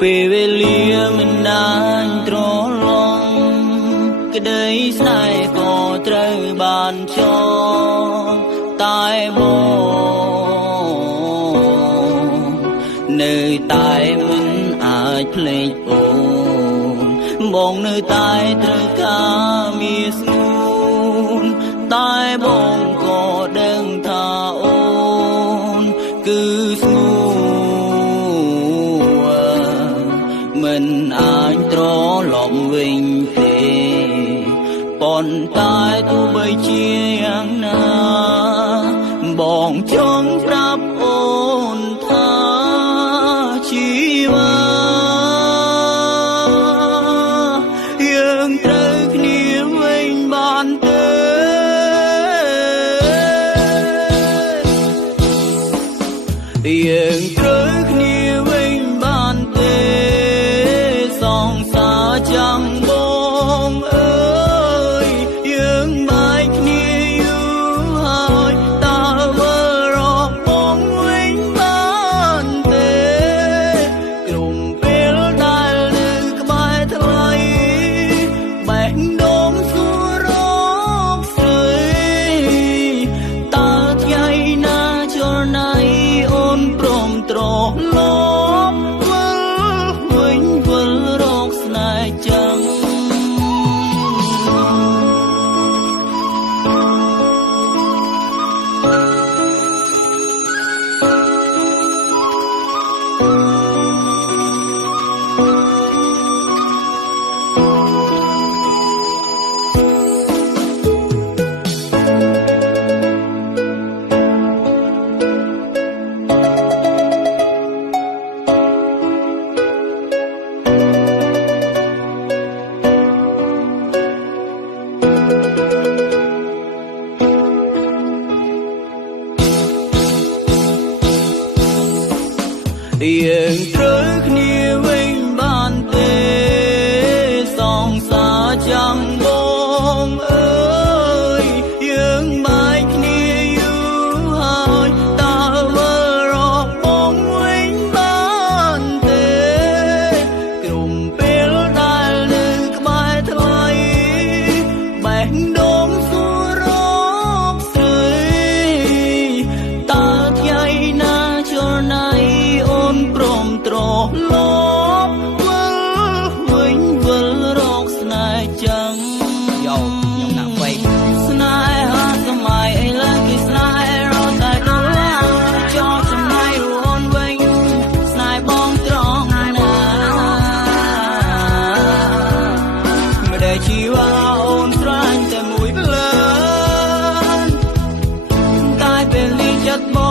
ពេលវេលាមិនដាច់ត្រឡប់ក្តីស្នេហ៍ក៏ត្រូវបានចងតែបងនៅតែមិនអាចភ្លេចអូនបងនៅតែត្រូវការមានស្ងួនតែបងក៏ដឹងថាអូនគឺស្ងួនមិនអាចត្រឡប់វិញទេប៉ុន្តែទោះបីជាយ៉ាងណាបងចង់ប្រាប់អូនថាជីវិតយើងត្រូវគ្នាវិញបានទេយើងត្រូវគ្នាវិញបានទេសងសារចាំងបងអើយយើងបែកគ្នាយូរហើយតើមើលរកបងវិញបានទេក្រុមពេលដែលនៅក្បែរថ្លៃបែកដូងសួររកស្រីតើថ្ងៃណាចលនាអូនព្រមត្រឡប់វិលវិញវិលរកស្នេហ៍ចឹងយើងត្រូវគ្នាវិញបានទេសងសារចាំងបងអើយយើងបែកគ្នាយូរហើយតើមើលរកបងវិញបានទេក្រុមពេលដែលនៅក្បែរថ្លៃបែកដូងសួររកស្រីតើថ្ងៃណាចលនាអូនព្រមត្រឡប់វិលវិញវិលរកស្នេហ៍ចឹងយោខ្ញុំណាក់វែងស្នេហាសម័យឥឡូវគេស្នេហ៍រត់តែដុល្លារចោលចំណាយអូនវិញស្នេហ៍បងត្រង់ណាមិនដែលជីវ៉ាអូនស្រឡាញ់តែមួយភ្លើងតែពេលនេះចិត្តបង